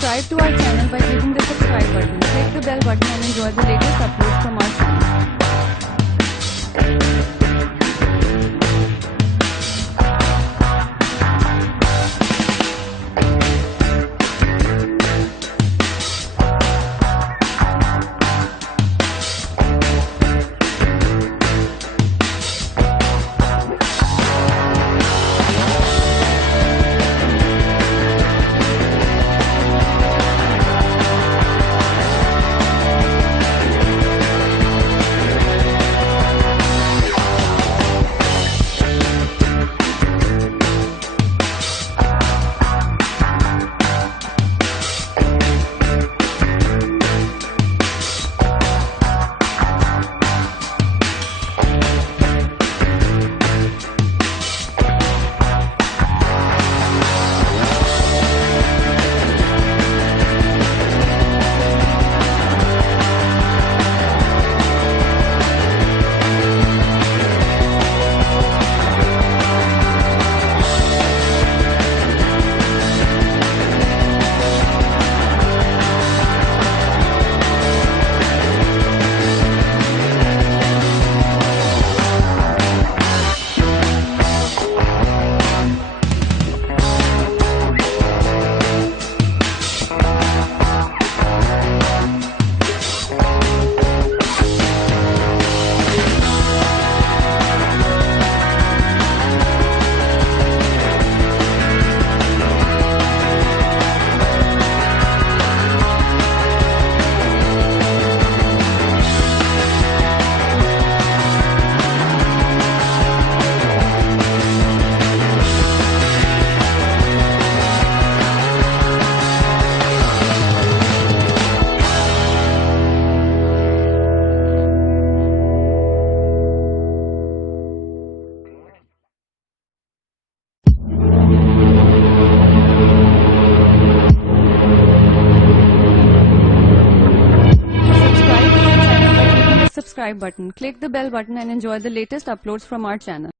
Subscribe to our channel by clicking the subscribe button. Click the bell button and enjoy the latest uploads from our channel. Subscribe button. Click the bell button and enjoy the latest uploads from our channel.